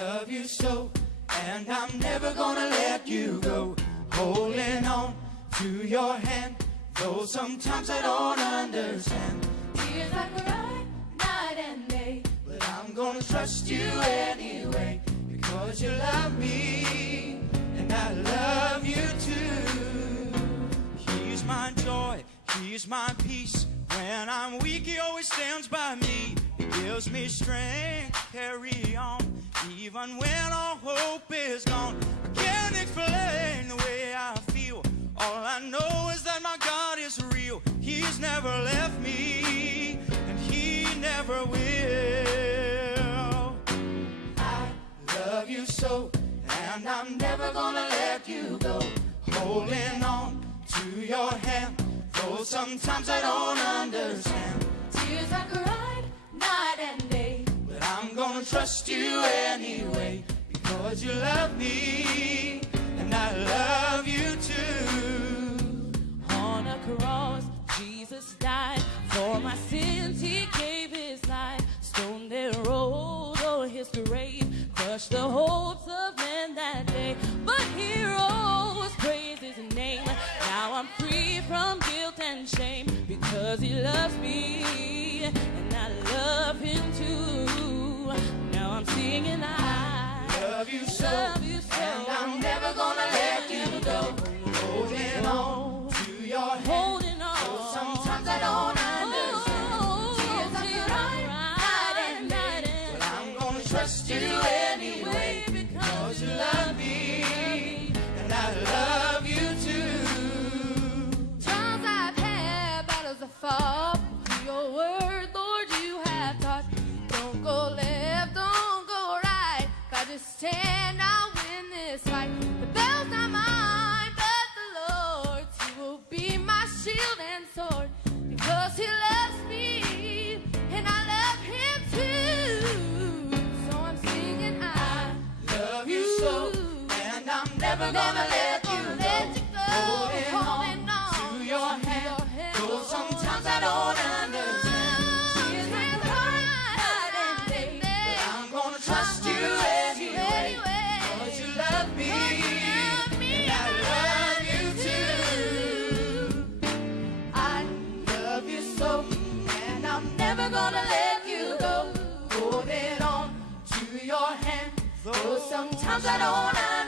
love you so, and I'm never gonna let you go. Holding on to your hand, though sometimes I don't understand. Tears like a ride, night and day, but I'm gonna trust you anyway, because you love me, and I love you too. He's my joy, he's my peace. When I'm weak, he always stands by me. He gives me strength to carry on, even when all hope is gone. I can't explain the way I feel. All I know is that my God is real. He's never left me, and he never will. I love you so, and I'm never gonna let you go. Holding on to your hand, though sometimes I don't understand. tears like a ride, night and day, But I'm gonna trust you anyway, because you love me, and I love you too. On a cross, Jesus died for my sins. He gave his life. Stone that rolled o'er his grave crushed the hopes of men that day. But he rose, praise his name. Now I'm free from guilt and shame, because he loves me and I love him too. Now I'm singing, I Love you so, love you so, and I'm never gonna let you go. Holding on to your hand, holding on. though sometimes I don't understand. tears like a ride, night and day, But I'm gonna trust you anyway, because you love me, and I love you too. times I've had, battles I fought. Through your word, Lord, you have taught. Don't go left, don't go right. If I just stand, I'll win this fight. The battle's not mine, but the Lord's. He will be my shield and sword, because he loves me, and I love him too. So I'm singing, I Love you so, and I'm never gonna let you go. Holding on to your hand, though sometimes I don't understand. Tears like a ride, night and day, But I'm gonna trust you anyway, because you love me, and I love you too. I love you so, and I'm never gonna let you go. Holding on to your hand, though sometimes I don't understand.